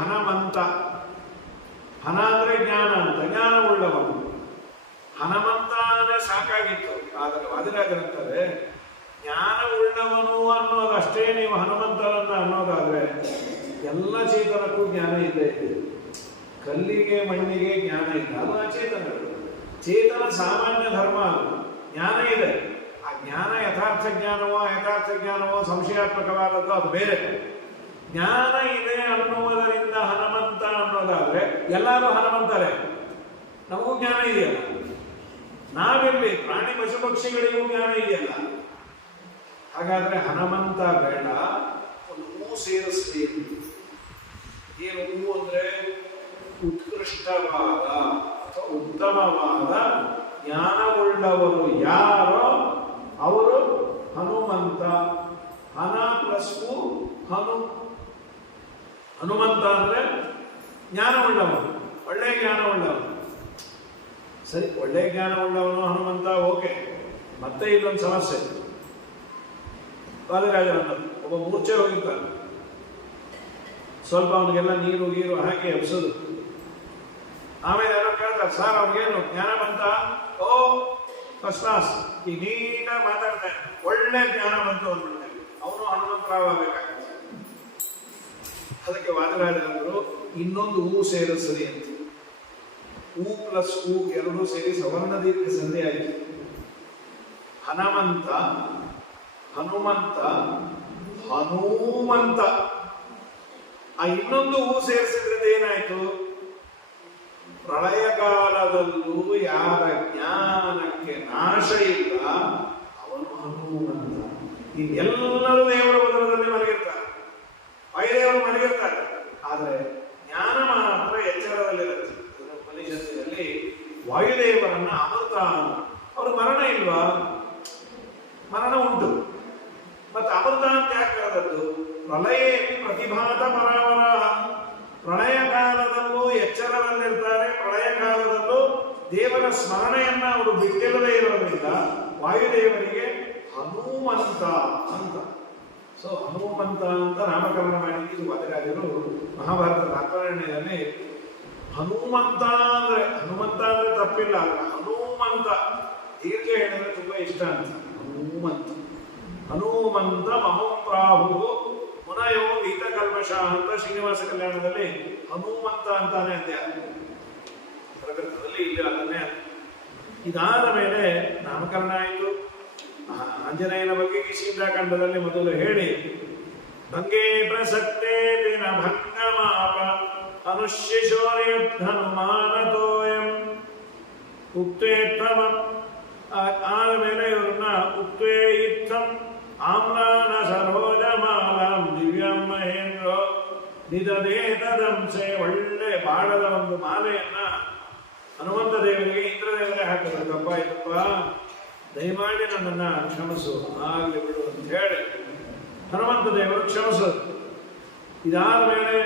ಹನುಮಂತ ಹನ ಅಂದ್ರೆ ಜ್ಞಾನ ಅಂತ, ಜ್ಞಾನ ಉಳ್ಳವನು. ಹನುಮಂತ ಅಂದ್ರೆ ಸಾಕಾಗಿತ್ತು. ಆದರೆ ಅದರಾಗಿರುತ್ತದೆ ಜ್ಞಾನ ಉಳ್ಳವನು ಅನ್ನೋದಷ್ಟೇ ನೀವು ಹನುಮಂತರನ್ನ ಅನ್ನೋದಾದ್ರೆ ಎಲ್ಲ ಚೇತನಕ್ಕೂ ಜ್ಞಾನ ಇದೆ. ಕಲ್ಲಿಗೆ ಮಣ್ಣಿಗೆ ಜ್ಞಾನ ಇಲ್ಲ. ಅದು ಅಚೇತನಗಳು ಚೇತನ ಸಾಮಾನ್ಯ ಧರ್ಮ ಅದು. ಜ್ಞಾನ ಇದೆ. ಆ ಜ್ಞಾನ ಯಥಾರ್ಥ ಜ್ಞಾನವೋ ಯಥಾರ್ಥ ಜ್ಞಾನವೋ ಸಂಶಯಾತ್ಮಕವಾದದ್ದು ಅದು ಬೇರೆ. ಜ್ಞಾನ ಇದೆ ಅನ್ನುವುದರಿಂದ ಹನುಮಂತ ಅನ್ನೋದಾದ್ರೆ ಎಲ್ಲರೂ ಹನುಮಂತಾರೆ. ನಮಗೂ ಜ್ಞಾನ ಇದೆಯಲ್ಲ? ನಾವೆಲ್ಲಿ ಪ್ರಾಣಿ ಪಶು ಪಕ್ಷಿಗಳಿಗೂ ಜ್ಞಾನ ಇದೆಯಲ್ಲ? ಹಾಗಾದ್ರೆ ಹನುಮಂತ ಬೇಡ, ಒಂದು ಸೇರಿಸ್ಲಿ. ಏನು ಹೂ ಅಂದ್ರೆ ಉತ್ಕೃಷ್ಟವಾದ ಅಥವಾ ಉತ್ತಮವಾದ ಜ್ಞಾನವುಳ್ಳವರು ಯಾರೋ ಅವರು ಹನುಮಂತ. ಹನ ಪ್ಲಸ್ ಹನು ಹನುಮಂತ ಅಂದ್ರೆ ಜ್ಞಾನವುಳ್ಳವನು, ಒಳ್ಳೆ ಜ್ಞಾನವುಳ್ಳವನು. ಸರಿ, ಒಳ್ಳೆ ಜ್ಞಾನವುಳ್ಳವನು ಹನುಮಂತ, ಓಕೆ. ಮತ್ತೆ ಇಲ್ಲೊಂದು ಸಮಸ್ಯೆ. ವಾದಿರಾಜರನ್ನದು ಒಬ್ಬ ಮೂರ್ಛೆ ಹೋಗಿರ್ತಾನೆ. ಸ್ವಲ್ಪ ಅವನಿಗೆಲ್ಲ ನೀರು, ಗೀರು ಹಾಕಿ ಎಬ್ಸೋದು. ಆಮೇಲೆ ಯಾರೋ ಕೇಳ್ತಾರೆ, ಸರ್, ಅವನಿಗೇನು, ಜ್ಞಾನ ಬಂತ? ಓ, ಫಸ್ಟ್ ಕ್ಲಾಸ್. ಈಗ ನೀಟಾಗಿ ಮಾತಾಡ್ತಾನೆ ಒಳ್ಳೆ ಜ್ಞಾನ ಬಂತು ಅವನು ಹನುಮಂತರಾಗಬೇಕಾಗುತ್ತೆ ಅದಕ್ಕೆ ವಾದರಾಜರಂದರು ಇನ್ನೊಂದು ಹೂ ಸೇರಿಸಲಿ ಅಂತ. ಹೂ ಪ್ಲಸ್ ಹೂ ಎರಡೂ ಸೇರಿ ಸವರ್ಣ ದೀರ್ಘ ಸಂಧಿ ಆಯಿತು. ಹನುಮಂತ ಹನುಮಂತ ಹನುಮಂತ. ಆ ಇನ್ನೊಂದು ಹೂ ಸೇರಿಸಿದ್ರಿಂದ ಏನಾಯ್ತು? ಪ್ರಳಯ ಕಾಲದಲ್ಲೂ ಯಾರ ಜ್ಞಾನಕ್ಕೆ ನಾಶ ಇಲ್ಲ, ಅವನು ಹನುಮಂತ. ಇನ್ನೆಲ್ಲರೂ ದೇವರ ಬದಲದಲ್ಲಿ ವೈದೇವರು ಮಲಗಿರ್ತಾರೆ ಆದರೆ ಜ್ಞಾನ ಮಾತ್ರ ಎಚ್ಚರದಲ್ಲಿರುತ್ತೆ. ಉಪನಿಷತ್ತಿನಲ್ಲಿ ವಾಯುದೇವರನ್ನ ಅಮೃತ. ಅವರು ಮರಣ ಇಲ್ವಾ? ಮರಣ ಉಂಟು. ಮತ್ತೆ ಅಮೃತ ಅಂತ ಯಾಕೆ ಕರೆದದ್ದು? ಪ್ರಲಯ ಪ್ರತಿಭಾತ ಪರಾವರಾಹ ಪ್ರಳಯ ಕಾಲದಲ್ಲೂ ಎಚ್ಚರದಲ್ಲಿರ್ತಾರೆ. ಪ್ರಳಯ ಕಾಲದಲ್ಲೂ ದೇವರ ಸ್ಮರಣೆಯನ್ನ ಅವರು ಬಿಟ್ಟಿಲ್ಲದೆ ಇರೋದ್ರಿಂದ ವಾಯುದೇವರಿಗೆ ಹನುಮಂತ ಅಂತ. ಸೊ ಹನುಮಂತ ಅಂತ ನಾಮಕರಣ ಮಾಡಿದ್ದು ವಾದಿರಾಜರು ಮಹಾಭಾರತ ತಾತ್ಪರ್ಯದಲ್ಲಿ ಹನುಮಂತ ಅಂದರೆ ಹನುಮಂತ ಅಂದರೆ ತಪ್ಪಿಲ್ಲ. ಹನುಮಂತ ದೀರ್ಘ ಹೇಳಿದ್ರೆ ತುಂಬಾ ಇಷ್ಟ ಅಂತ. ಹನುಮಂತ. ಹನುಮಂತ ಮಹೋಪ್ರಾಹು ಮುನಯೋ ಗೀತಕಲ್ಮಷ ಅಂತ ಶ್ರೀನಿವಾಸ ಕಲ್ಯಾಣದಲ್ಲಿ ಹನುಮಂತ ಅಂತಾನೆ ಅಂದೆ ಪ್ರಕೃತದಲ್ಲಿ ಇಲ್ಲಿ ಅದನ್ನೇ. ಇದಾದ ಮೇಲೆ ನಾಮಕರಣ ಆಯಿತು. ಆಂಜನೇಯನ ಬಗ್ಗೆ ಶೀಲಾಖಂಡದಲ್ಲಿ ಮೊದಲು ಹೇಳಿ. ಭಂಗೇ ಪ್ರಸಕ್ತೇ ದಿನ ಭಂಗಮಾಪ ಅನುಶ್ಯಶೋರ್ಯುದ್ಧನುಮಾನತೋಯಂ ಉಕ್ತೇತ್ತಮ ಆದ ಮೇಲೆ ಇವರನ್ನ ಉಕ್ತೇ ಇತ್ತಂ ಆಮ್ಲಾನ ಸರೋಜಮಾಲಾಂ ದಿವ್ಯಂ ಮಹೇಂದ್ರ. ನಿಧದೇ ತದಂಸೆ ಒಳ್ಳೆ ಬಾಳದ ಒಂದು ಮಾಲೆಯನ್ನ ಹನುಮಂತ ದೇವರಿಗೆ ಇಂದ್ರದೇವರೇ ಹಾಕಿದ್ರು ತಪ್ಪಾಯ್ತಪ್ಪ ದಯಮಾಡಿ ನನ್ನನ್ನು ಕ್ಷಮಿಸು. ಆಗಲಿ ಬಿಡು ಅಂತ ಹೇಳಿ ಹನುಮಂತ ದೇವರು ಕ್ಷಮಿಸೋದು. ಇದಾದ ಮೇಲೆ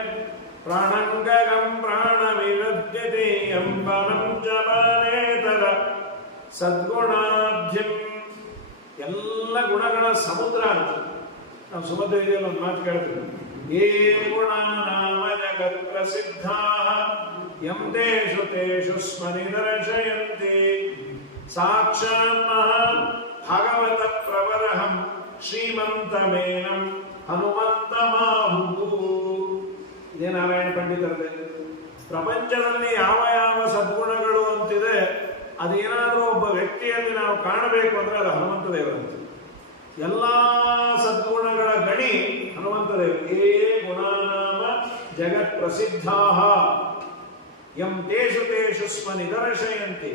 ಪ್ರಾಣಂಗಗಂ ಪ್ರಾಣ ವಿಲದ್ಯತೆ ಎಂಬನಂ ಸದ್ಗುಣಾಧ್ಯಂ ಎಲ್ಲ ಗುಣಗಳ ಸಮುದ್ರ ಅಂತ. ನಾವು ಸುಮಧ್ಯ ಇದೆಯಲ್ಲ ಒಂದು ಮಾತು ಕೇಳ್ತೀವಿ. ಏ ಗುಣ ನಾಮ ಜಗತ್ ಪ್ರಸಿದ್ಧ ಯಂ ತೇಷು ತೇಷು ಸ್ಮರಿ ಭಾಗವತ ಪ್ರವರಹಂ ಶ್ರೀಮಂತಮೇನಂ ಹನುಮಂತ ಮಾಹು ಇದೇ ನಾರಾಯಣ ಪಂಡಿತರದೆ, ಪ್ರಪಂಚದಲ್ಲಿ ಯಾವ ಯಾವ ಸದ್ಗುಣಗಳು ಅಂತಿದೆ, ಅದೇನಾದರೂ ಒಬ್ಬ ವ್ಯಕ್ತಿಯಲ್ಲಿ ನಾವು ಕಾಣಬೇಕು ಅಂದ್ರೆ ಅದು ಹನುಮಂತ ದೇವರಂತೆ ಎಲ್ಲ ಸದ್ಗುಣಗಳ ಗಣಿ ಹನುಮಂತ ದೇವರು ಏ ಗುಣನಾಮ ಜಗತ್ ಪ್ರಸಿದ್ಧಾ ಎಂ ತೇಷು ತೇಷು ಸ್ವ ನಿದರ್ಶಯಂತಿ.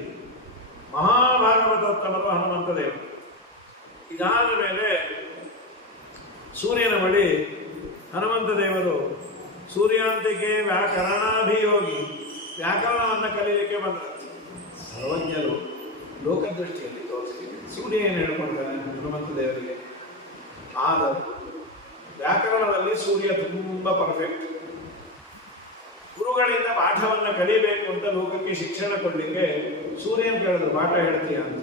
ಮಹಾಭಾಗವತೋತ್ತಮರು ಹನುಮಂತ ದೇವರು ಇದಾದ ಮೇಲೆ ಸೂರ್ಯನ ಬಳಿ ಹನುಮಂತ ದೇವರು, ಸೂರ್ಯಾಂತಿಕೆ ವ್ಯಾಕರಣಾಭಿಯೋಗಿ, ವ್ಯಾಕರಣವನ್ನು ಕಲಿಯಲಿಕ್ಕೆ ಬಂದರು ಸರ್ವಜ್ಞರು ಲೋಕದೃಷ್ಟಿಯಲ್ಲಿ ತೋರಿಸಿ ಸೂರ್ಯ ಏನು ಹೇಳ್ಕೊಳ್ತಾನೆ ಹನುಮಂತ ದೇವರಿಗೆ. ಆದರೂ ವ್ಯಾಕರಣದಲ್ಲಿ ಸೂರ್ಯ ತುಂಬ ಪರ್ಫೆಕ್ಟ್ ಗುರುಗಳಿಂದ ಪಾಠವನ್ನು ಕಲಿಬೇಕು ಅಂತ ಲೋಕಕ್ಕೆ ಶಿಕ್ಷಣ ಕೊಡ್ಲಿಕ್ಕೆ ಸೂರ್ಯನ್ ಕೇಳಿದ್ರು ಪಾಠ ಹೇಳ್ತೀಯ ಅಂತ.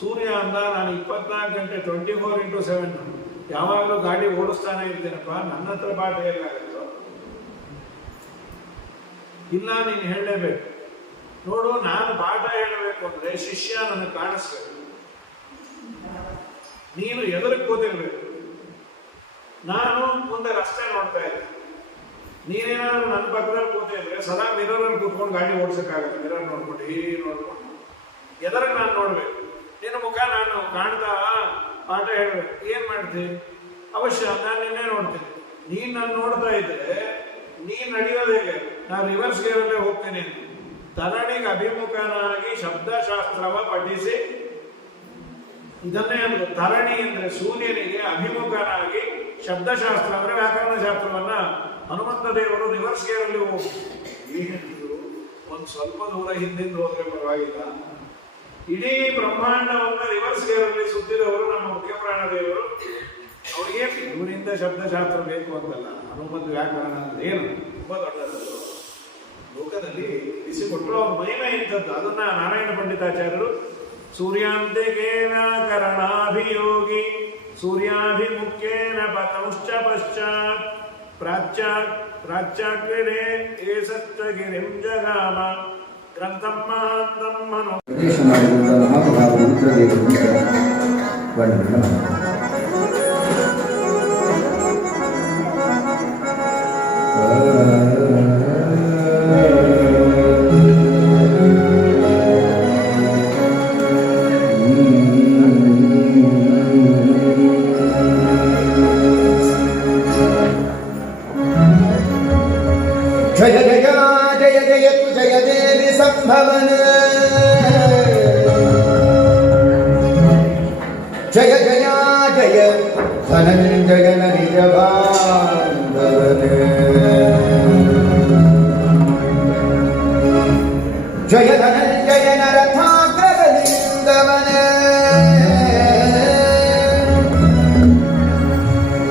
ಸೂರ್ಯ ಅಂದ, ನಾನು ಇಪ್ಪತ್ನಾಲ್ಕು ಗಂಟೆ ಟ್ವೆಂಟಿ ಫೋರ್ ಇಂಟು ಸೆವೆನ್ ಯಾವಾಗಲೂ ಗಾಡಿ ಓಡಿಸ್ತಾನೆ ಇರ್ತೇನಪ್ಪ ನನ್ನ ಹತ್ರ ಪಾಠ ಹೇಗಾಗುತ್ತೋ? ಇಲ್ಲ, ನೀನು ಹೇಳಲೇಬೇಕು. ನೋಡು, ನಾನು ಪಾಠ ಹೇಳಬೇಕು ಅಂದ್ರೆ ಶಿಷ್ಯ ನನಗೆ ಕಾಣಿಸ್ಬೇಕು. ನೀನು ಎದುರು ಕೂತಿರ್ಬೇಕು. ನಾನು ಮುಂದೆ ರಸ್ತೆ ನೋಡ್ತಾ ಇದ್ದೆ ನೀನೇನಾದ್ರೂ ನನ್ನ ಪಕ್ಕದಲ್ಲಿ ಕೂತಿದ್ರೆ ಸದಾ ಮಿರರಲ್ಲಿ ಕೂತ್ಕೊಂಡು ಗಾಡಿ ಓಡಿಸಕ್ಕಾಗತ್ತೆ ಮಿರರ್ ನೋಡ್ಕೊಂಡು ಈ ನೋಡ್ಕೊಂಡು. ಎದರಾಗ ನಾನು ನೋಡ್ಬೇಕು. ನಿನ್ನ ಮುಖ ನಾನು ಕಾಣ್ತಾ ಪಾಠ ಹೇಳ್ಬೇಕು. ಏನ್ ಮಾಡ್ತೀನಿ ಅವಶ್ಯ, ನಾನು ನಿನ್ನೆ ನೋಡ್ತೀನಿ. ನೀನ್ ನಾನು ನೋಡ್ತಾ ಇದ್ರೆ ನೀನ್ ನಡೆಯೋದು ಹೇಗೆ? ನಾನು ರಿವರ್ಸ್ ಗೇರಲ್ಲೇ ಹೋಗ್ತೀನಿ ತರಣಿಗೆ ಅಭಿಮುಖನಾಗಿ ಶಬ್ದಶಾಸ್ತ್ರವ ಪಠಿಸಿ. ಇದನ್ನೇ ಅಂದ್ರೆ ತರಣಿ ಅಂದ್ರೆ ಸೂರ್ಯನಿಗೆ ಅಭಿಮುಖನಾಗಿ ಶಬ್ದಶಾಸ್ತ್ರ ಅಂದ್ರೆ ವ್ಯಾಕರಣ ಶಾಸ್ತ್ರವನ್ನ ಹನುಮಂತ ದೇವರು ರಿವರ್ಸ್ ಗೇರಲ್ಲಿ ಹೋಗಿ ಏನಿದ್ರು ಒಂದು ಸ್ವಲ್ಪ ದೂರ ಹಿಂದಿಂದ ಹೋದ್ರೆ ಪರವಾಗಿಲ್ಲ. ಇಡೀ ಬ್ರಹ್ಮಾಂಡವನ್ನ ರಿವರ್ಸ್ ಗೇರಲ್ಲಿ ಸುತ್ತಿದವರು ನಮ್ಮ ಮುಖ್ಯ ಪ್ರಾಣ ದೇವರು. ಅವ್ರಿಗೆ ಇವರಿಂದ ಶಬ್ದಶಾಸ್ತ್ರ ಬೇಕು ಅಂತಲ್ಲ. ಹನುಮಂತ ವ್ಯಾಕರಣ ಅಂದ್ರೆ ಏನು? ತುಂಬಾ ದೊಡ್ಡದು ಲೋಕದಲ್ಲಿ ಇರಿಸಿಕೊಟ್ಟರು ಅವ್ರ ಮಹಿಮೆ ಇಂಥದ್ದು. ಅದನ್ನ ನಾರಾಯಣ ಪಂಡಿತಾಚಾರ್ಯರು ಸೂರ್ಯಾಂತಿಗೆ ಕರಣಾಭಿಯೋಗಿ ಸೂರ್ಯಾಭಿಮುಖೇನ ಪತಂಶ್ಚ ಪಶ್ಚಾತ್ प्राच्याग्रे एषत्तगिरिं जगाम ग्रन्थं महान्तं मनो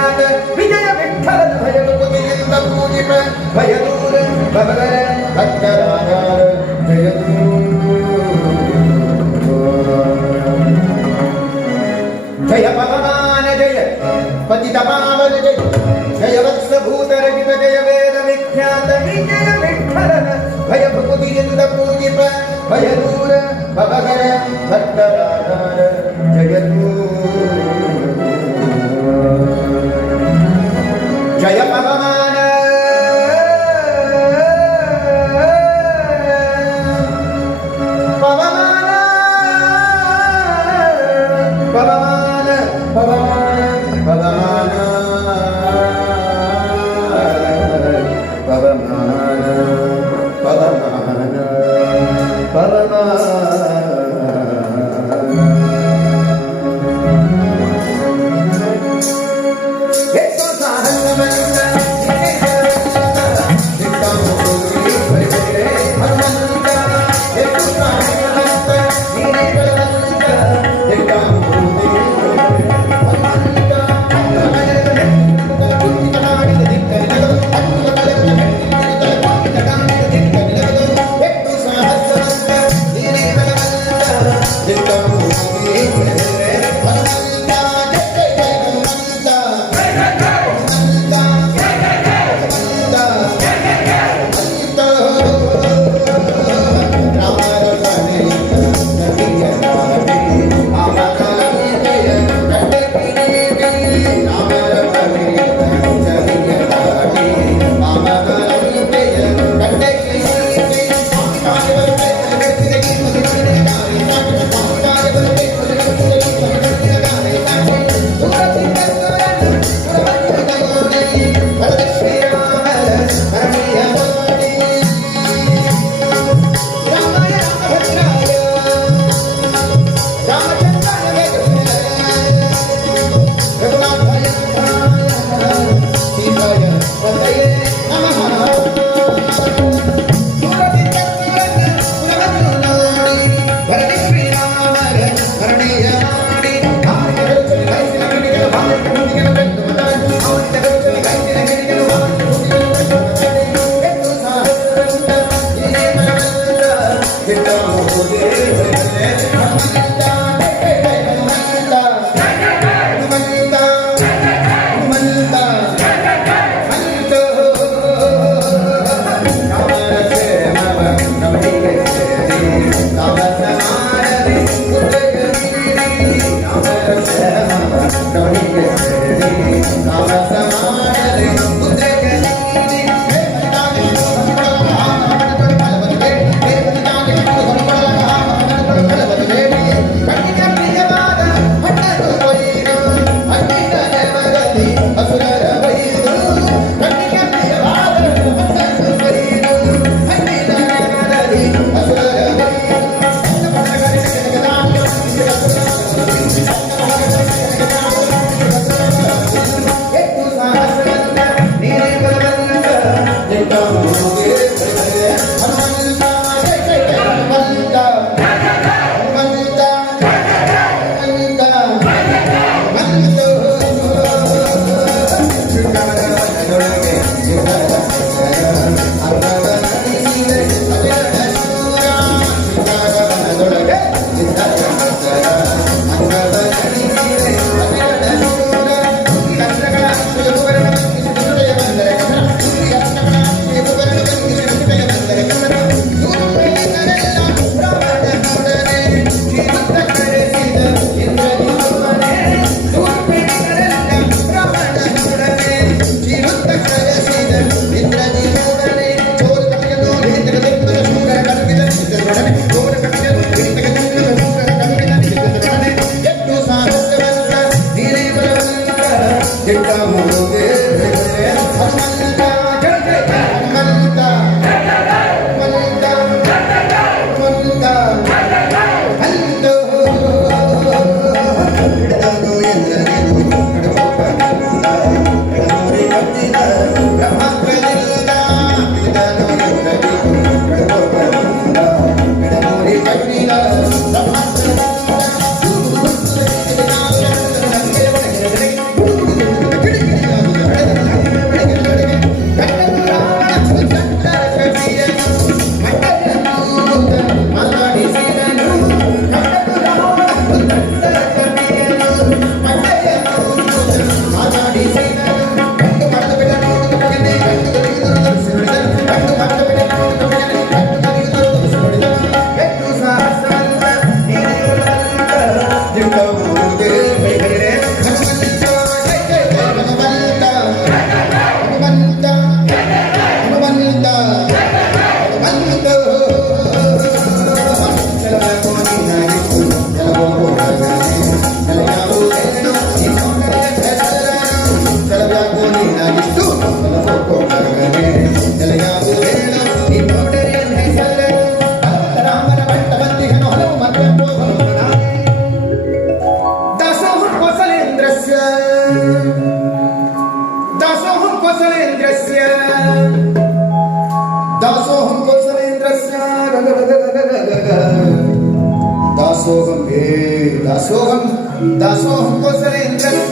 ವಿಖ್ಯಾತ ವಿಜಯ ವಿಠಲ ಭಯ ಮುಕುತಿಯಿಂದ ಪೂಜಿಪ ಭಯ ದೂರ ಭಗವರ ಭಕ್ತರಾಗಾರ ಜಯ ಜಯ ಭಗವಾನ ಜಯ ಪತಿತ ಪಾವನ ಜಯ ಜಯ ವತ್ಸ ಭೂತರಹಿತ ಜಯ ವೇದ ವಿಖ್ಯಾತ ವಿಜಯ ವಿಠಲನ ಭಯ ಭುಕುತಿಯಿಂದ ಪೂಜಿಪ ಭಯ ದೂರ ಭಗವರ ಭಕ್ತರಾಗಾರ ಜಯ జయ పరమా सोहम दासोहम को सरेंद्र।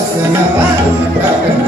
Kasana, Kasana,